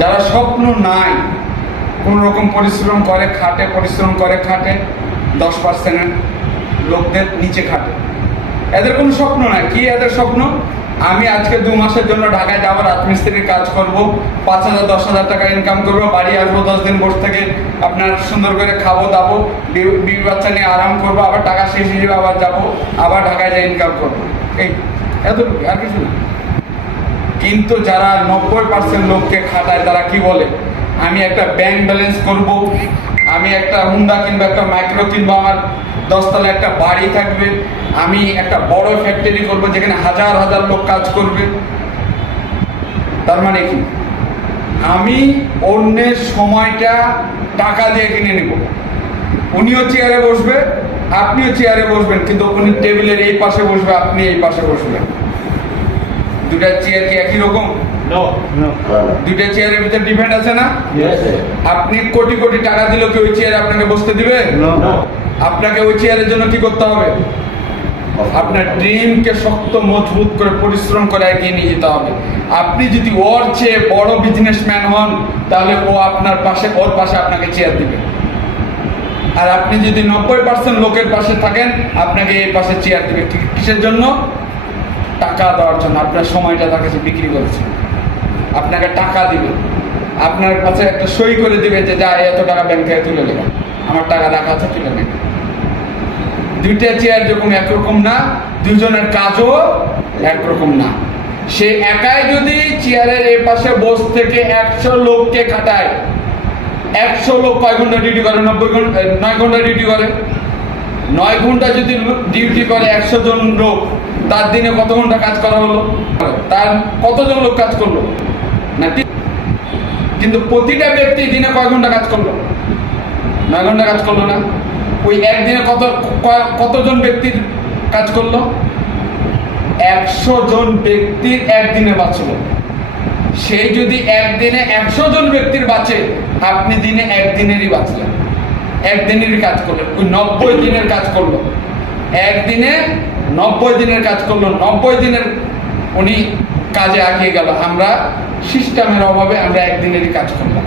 যারা স্বপ্ন নাই, কোনো রকম পরিশ্রম করে খাটে, 10% লোকদের নিচে খাটে, এদের কোনো স্বপ্ন নাই। কি এদের স্বপ্ন? আমি আজকে 2 মাসের জন্য ঢাকায় যাবো, রাজমিস্ত্রির কাজ করব, 5,000 10,000 টাকা ইনকাম করবো, বাড়ি আসবো, 10 দিন বসে থেকে আপনার সুন্দর করে খাবো দাবো, বিবি বাচ্চা নিয়ে আরাম করবো, আবার টাকা শেষ হয়ে যাবে, আবার যাবো, আবার ঢাকায় যাই ইনকাম করবো, এই এতটুকু, আর কিছু না। কিন্তু যারা 90% লোককে খাটায়, তারা কি বলে? আমি একটা ব্যাংক ব্যালেন্স করব, আমি একটা হুন্ডা কিনবো, একটা মাইক্রো কিনবো, আমার 10 তলা একটা বাড়ি থাকবে, আমি একটা বড় ফ্যাক্টরি করব যেখানে হাজার হাজার লোক কাজ করবে। তার মানে কি? আমি অন্যের সময়টা টাকা দিয়ে কিনে নেব। উনিও চেয়ারে বসবে, আপনিও চেয়ারে বসবেন, কিন্তু উনি টেবিলের এই পাশে বসবে, আপনি এই পাশে বসবেন। দুটা চেয়ার কি একই রকম? দুইটা চেয়ারের ভিতরে ডিফারেন্ট আছে না? আপনি কোটি কোটি টাকা দিলেও কি ওই চেয়ারে আপনাকে বসতে দিবে? আপনাকে ওই চেয়ারের জন্য কি করতে হবে? আপনার ড্রিমকে শক্ত মজবুত করে পরিশ্রম করে এগিয়ে নিয়ে যেতে হবে। আপনি যদি ওর চেয়ে বড় বিজনেসম্যান হন, তাহলে ও আপনার পাশে, ওর পাশে আপনাকে চেয়ার দিবে। আর আপনি যদি 90% লোকের পাশে থাকেন, আপনাকে এই পাশে চেয়ার দিবে। কিসের জন্য? টাকা দেওয়ার জন্য। আপনার সময়টা তার কাছে বিক্রি করেছে, আপনাকে টাকা দিবে, আপনার কাছে একটা সই করে দিবে যে যা এত টাকা ব্যাংকে তুলে নেবে, আমার টাকা রাখা আছে, তুলে নেবে। দুইটা চেয়ার যখন একরকম না, দুজনের কাজও একরকম না। সে একাই যদি চেয়ারের এ পাশে বস থেকে 100 লোককে খাটায়, 100 লোক কয় ঘন্টা ডিউটি করে? 9 ঘন্টা ডিউটি করে। 9 ঘন্টা যদি ডিউটি করে 100 জন লোক, তার দিনে কত ঘন্টা কাজ করা হলো? তার কতজন লোক কাজ করলো না? কিন্তু প্রতিটা ব্যক্তি দিনে কয় ঘন্টা কাজ করলো? 9 ঘন্টা কাজ করলো না? ওই একদিনে কতজন ব্যক্তির কাজ করলো? 100 জন ব্যক্তির একদিনে বাঁচলো। সেই যদি একদিনে 100 জন ব্যক্তির বাঁচে, আপনি দিনে একদিনেরই বাঁচলেন, একদিনেরই কাজ করলেন। ওই 90 দিনের কাজ করলো, একদিনে 90 দিনের কাজ করলো, 90 দিনের উনি কাজে আগিয়ে গেল। আমরা সিস্টেমের অভাবে আমরা একদিনেরই কাজ করলাম।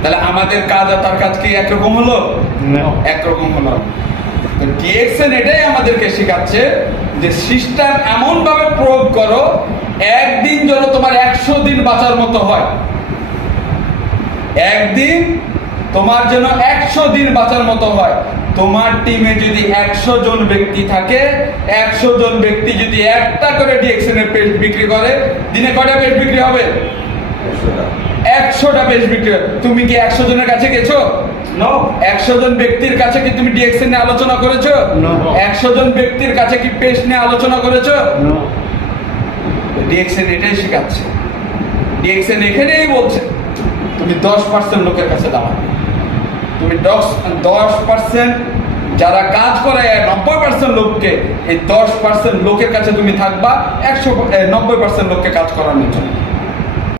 তাহলে আমাদের কাজ আর তার কাজ কি একরকম হলো? একরকম হলো। তো ডিএক্সএন এটাই আমাদেরকে শেখাচ্ছে যে সিস্টেম এমন ভাবে প্রয়োগ করো, একদিন যেন তোমার 100 দিন বাঁচার মতো হয়। একদিন তোমার যেন 100 দিন বাঁচার মতো হয়। তোমার টিমে যদি 100 জন ব্যক্তি থাকে, 100 জন ব্যক্তি যদি একটা করে ডিএক্সএন এর পেজ বিক্রি করে, দিনে কয়টা পেজ বিক্রি হবে? 100টা পেজ বিক্রি। তুমি কি 100 জনের কাছে গেছো? 100 জন ব্যক্তির কাছে কি তুমি ডিএক্সএন নিয়ে আলোচনা করেছো? 100 জন ব্যক্তির কাছে কি পেজ নিয়ে আলোচনা করেছো? ডিএক্সএন এটাই শেখাচ্ছে। ডিএক্সএন এখানেই বলছে তুমি 10% লোকের কাছে দাঁড়াবে। তুমি 10% যারা কাজ করে 90% লোককে, এই 10% লোকের কাছে তুমি থাকবা 90% লোককে কাজ করানোর জন্য।